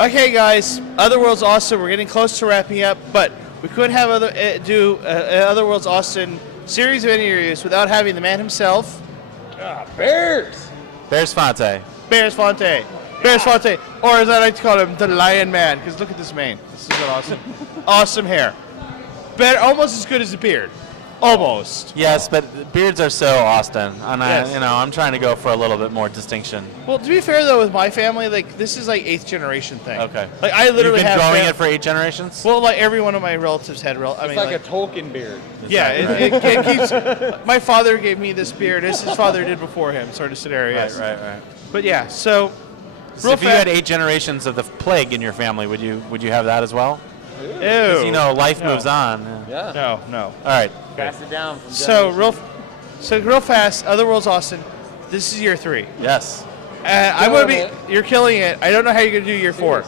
Okay, guys, Otherworld's Austin. We're getting close to wrapping up, but we couldn't have Otherworld's Austin series of interviews without having the man himself. Bears Fonte. Bears Fonte. Bears Fonte. Or as I like to call him, the Lion Man, because look at this mane. This is an awesome hair. Better, almost as good as a beard. Almost. Yes, but beards are so Austin, and Yes. I'm trying to go for a little bit more distinction. Well, to be fair though, with my family, like this is like 8th generation thing. Okay. Like I literally You've been have growing it for 8 generations. Well, like every one of my relatives had It's like a Tolkien beard. Yeah, it keeps. My father gave me this beard as his father did before him, sort of scenario. Yes. Right. But yeah, so. So if you had 8 generations of the plague in your family, would you have that as well? Ew. Because life moves on. Yeah. No. All right. Pass it down. From So real fast. Otherworld's Austin. This is year 3. Yes. I'm gonna be. You're killing it. I don't know how you're gonna do year 4.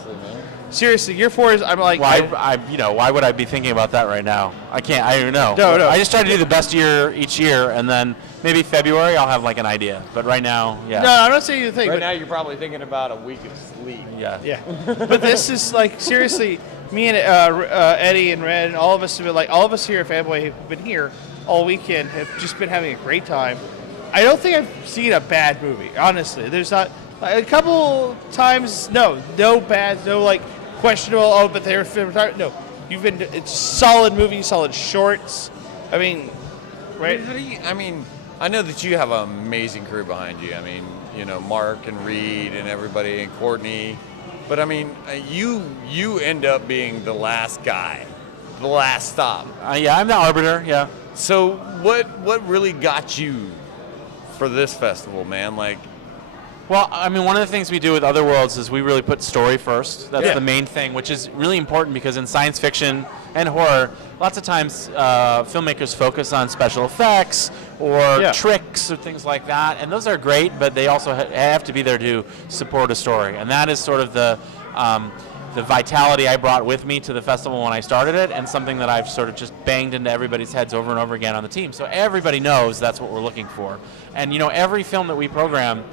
Seriously, year 4 is. I'm like. Why would I be thinking about that right now? I can't. I don't even know. No. I just try to do the best year each year, and then maybe February I'll have like an idea. But right now, yeah. No, I'm not saying you think. Right but now, you're probably thinking about a week of sleep. Yeah. Yeah. But this is like seriously. Me and Eddie and Red and all of us have been like all of us here at Fanboy have been here all weekend, have just been having a great time. I don't think I've seen a bad movie, honestly. There's not like, a couple times, no bad, no like questionable. Oh, but they're no. It's solid movie, solid shorts. I mean, right? I know that you have an amazing crew behind you. I mean, Mark and Reed and everybody and Courtney. But I mean, you end up being the last guy, the last stop. Yeah, I'm the arbiter. Yeah. So what really got you for this festival, man? Like, well, I mean, one of the things we do with Otherworlds is we really put story first. That's Yeah. the main thing, which is really important because in science fiction and horror, lots of times filmmakers focus on special effects or tricks or things like that, and those are great, but they also have to be there to support a story, and that is sort of the vitality I brought with me to the festival when I started it, and something that I've sort of just banged into everybody's heads over and over again on the team. So everybody knows that's what we're looking for, and every film that we program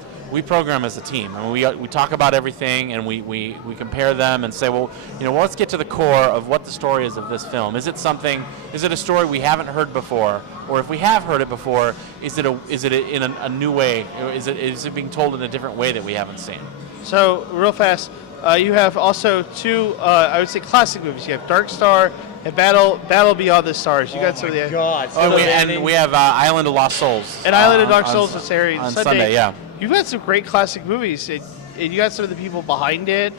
as a team. I mean, we talk about everything, and we compare them and say, well, let's get to the core of what the story is of this film. Is it a story we haven't heard before, or if we have heard it before, is it in a new way? Is it being told in a different way that we haven't seen? So real fast, you have also 2, I would say, classic movies. You have Dark Star and Battle Beyond the Stars. You got some of the. God. And we have Island of Lost Souls. And Island of Dark Souls is airing on Sunday. Yeah. You've got some great classic movies, and you got some of the people behind it.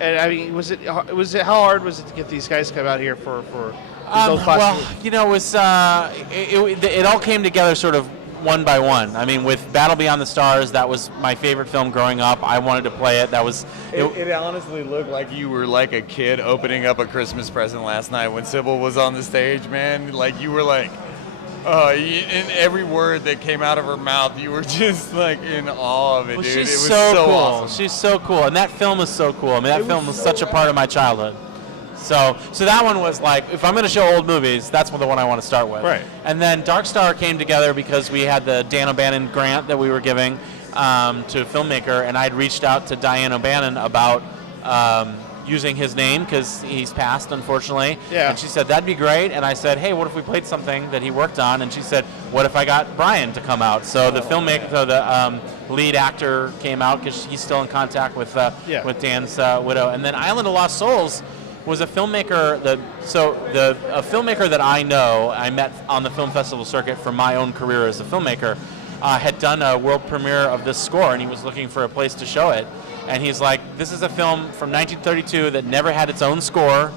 And I mean, was it how hard was it to get these guys to come out here for those classic movies? It all came together sort of one by one. I mean, with Battle Beyond the Stars, that was my favorite film growing up. I wanted to play it. That was. It honestly looked like you were like a kid opening up a Christmas present last night when Sybil was on the stage, man. Like you were like. In every word that came out of her mouth, you were just like in awe of it, dude. She's It was so cool. awesome. She's so cool, and that film is so cool. I mean, that film was such a part of my childhood. So that one was like, if I'm going to show old movies, that's the one I want to start with. Right. And then Dark Star came together because we had the Dan O'Bannon grant that we were giving to a filmmaker, and I'd reached out to Diane O'Bannon about using his name because he's passed, unfortunately. Yeah. And she said, that'd be great. And I said, hey, what if we played something that he worked on? And she said, what if I got Brian to come out? So the filmmaker, the lead actor came out because he's still in contact with Dan's widow. And then Island of Lost Souls was a filmmaker a filmmaker that I know, I met on the film festival circuit for my own career as a filmmaker, had done a world premiere of this score, and he was looking for a place to show it. And he's like, this is a film from 1932 that never had its own score,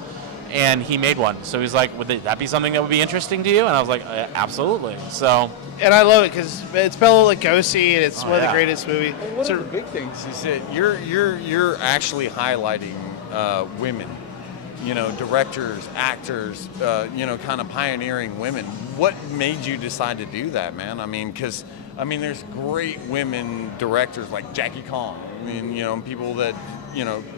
and he made one. So he's like, would that be something that would be interesting to you? And I was like, absolutely. So. And I love it because it's Bela Lugosi, and it's one of the greatest movies. One of the big things is that you're actually highlighting women, directors, actors, kind of pioneering women. What made you decide to do that, man? I mean, because there's great women directors like Jackie Kong. I mean, people that,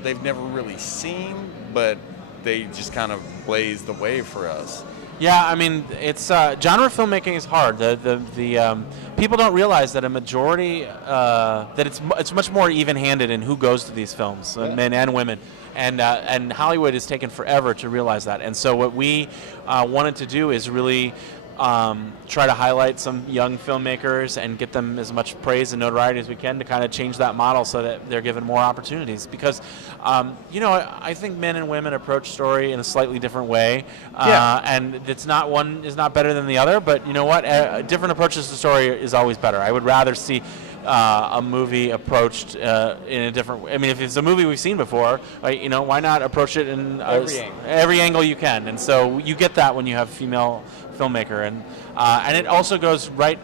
they've never really seen, but they just kind of blaze the way for us. Yeah, I mean, it's genre filmmaking is hard. people don't realize that a majority that it's much more even-handed in who goes to these films, men and women, and Hollywood has taken forever to realize that. And so what we wanted to do is really try to highlight some young filmmakers and get them as much praise and notoriety as we can to kind of change that model so that they're given more opportunities. Because, I think men and women approach story in a slightly different way, and it's not one is not better than the other. But you know what? Different approaches to story is always better. I would rather see a movie approached in a different way. I mean, if it's a movie we've seen before, why not approach it in every angle you can? And so you get that when you have female filmmaker, and it also goes right,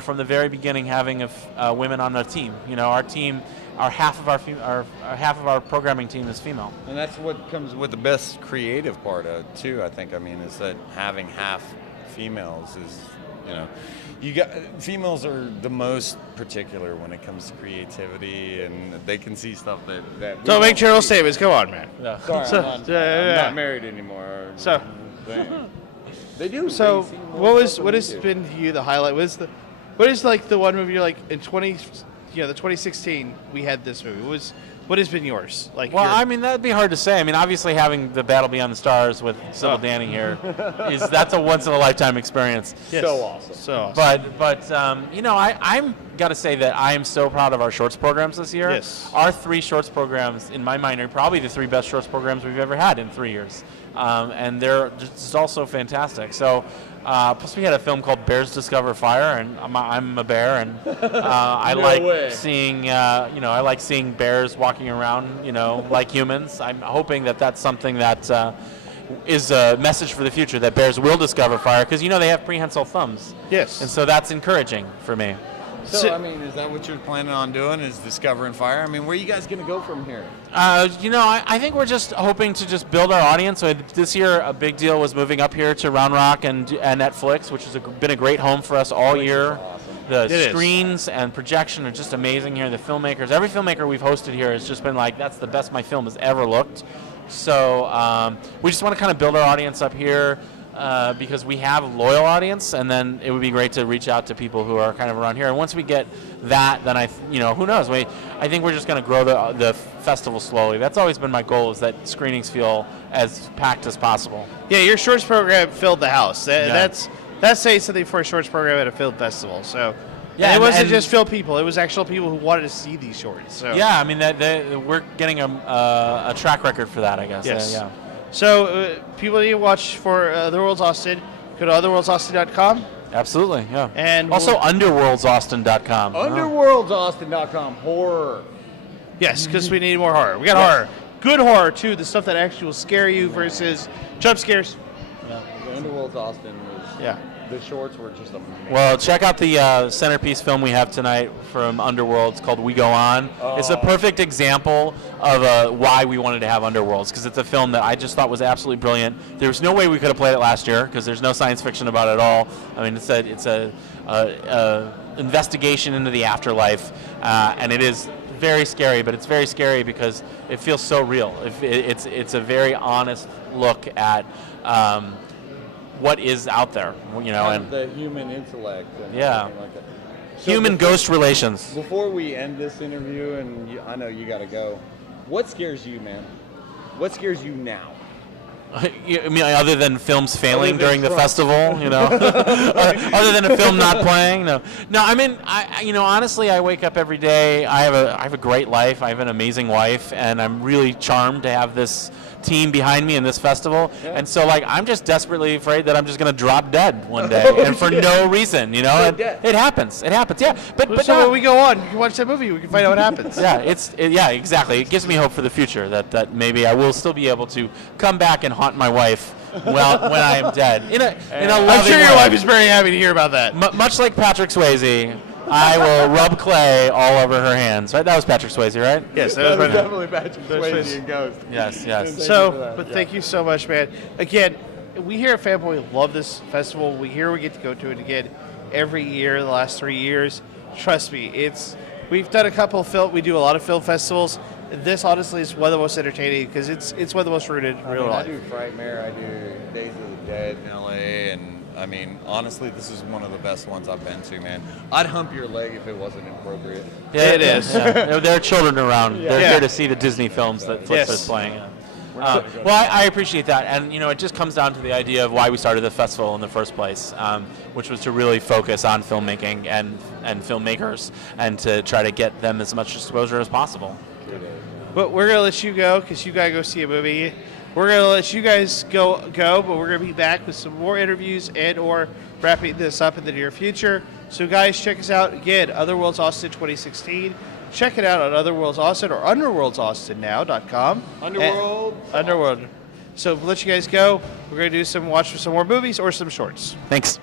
from the very beginning, having women on the team. Our team, half of our programming team is female, and that's what comes with the best creative part too. I think. Is that having half females is, females are the most particular when it comes to creativity, and they can see stuff that. Don't make general statements. Come on, man. Yeah. Sorry, I'm not married anymore. So. They do. So, what has been to you the highlight? What is like the one movie you're like in 2016 we had this movie? What has been yours? That'd be hard to say. Obviously having the Battle Beyond the Stars with Sybil Danning here that's a once in a lifetime experience. Yes. So awesome. But I'm got to say that I am so proud of our shorts programs this year. Yes. Our 3 shorts programs, in my mind, are probably the 3 best shorts programs we've ever had in 3 years. And they're just also fantastic. So, plus we had a film called Bears Discover Fire, and I'm a bear, and I like seeing bears walking around, like humans. I'm hoping that that's something that is a message for the future, that bears will discover fire, because they have prehensile thumbs. Yes. And so that's encouraging for me. So, is that what you're planning on doing, is discovering fire? Where are you guys going to go from here? I think we're just hoping to just build our audience. So this year, a big deal was moving up here to Round Rock and Netflix, which has been a great home for us all year. Awesome. The screens and projection are just amazing here. The filmmakers, every filmmaker we've hosted here has just been like, that's the best my film has ever looked. So we just want to kind of build our audience up here. Because we have a loyal audience, and then it would be great to reach out to people who are kind of around here. And once we get that, then who knows? I think we're just going to grow the festival slowly. That's always been my goal, is that screenings feel as packed as possible. Yeah, your shorts program filled the house. That's saying something for a shorts program at a film festival. So. Yeah, it wasn't just film people. It was actual people who wanted to see these shorts. So. Yeah, we're getting a track record for that, I guess. Yes. Yeah. So people need to watch for Otherworlds Austin. Go to otherworldsaustin.com. Absolutely, yeah. And also underworldsaustin.com. Underworldsaustin.com. Horror. Yes, because we need more horror. We got horror. Good horror, too. The stuff that actually will scare you versus jump scares. Yeah. The Underworld's Austin was... The shorts were just amazing. Well, check out the centerpiece film we have tonight from Underworld. It's called We Go On. It's a perfect example of why we wanted to have Underworlds, because it's a film that I just thought was absolutely brilliant. There was no way we could have played it last year, because there's no science fiction about it at all. It's a investigation into the afterlife, and it is very scary, but it's very scary because it feels so real. It's a very honest look at what is out there, and the human intellect and everything like that. So human ghost relations. Before we end this interview, and I know you got to go, what scares you, man? What scares you now? Other than films failing during the festival, other than a film not playing? No. Honestly, I wake up every day. I have a great life. I have an amazing wife, and I'm really charmed to have this team behind me in this festival. Yeah. And so, I'm just desperately afraid that I'm just going to drop dead one day, and for no reason, It happens. It happens. Yeah. But so when we go on, you can watch that movie. We can find out what happens. Yeah. Exactly. It gives me hope for the future that maybe I will still be able to come back and haunt my wife when I am dead. In a loving I'm sure your way. wife is very happy to hear about that. Much like Patrick Swayze, I will rub clay all over her hands. Right? That was Patrick Swayze, right? Yes, that was definitely Patrick Swayze and Ghost. Yes. Thank you so much, man. Again, we here at Fanboy love this festival. We get to go to it again every year, the last 3 years. Trust me, we've done a couple of we do a lot of film festivals. This honestly is one of the most entertaining because it's one of the most rooted in real life. I do Frightmare, I do Days of the Dead in LA, and I mean, honestly, this is one of the best ones I've been to, man. I'd hump your leg if it wasn't inappropriate. Yeah, it is. Yeah. There are children around. They're Yeah. here to see the Disney films that Flipster is playing. Well, I appreciate that, and it just comes down to the idea of why we started the festival in the first place, which was to really focus on filmmaking and filmmakers, and to try to get them as much exposure as possible. But we're gonna let you go because you gotta go see a movie. We're gonna let you guys go, but we're gonna be back with some more interviews and/or wrapping this up in the near future. So, guys, check us out again. Otherworlds Austin 2016. Check it out on Otherworlds Austin or UnderworldsAustinNow.com. Underworld. So we'll let you guys go. We're going to watch some more movies or some shorts. Thanks.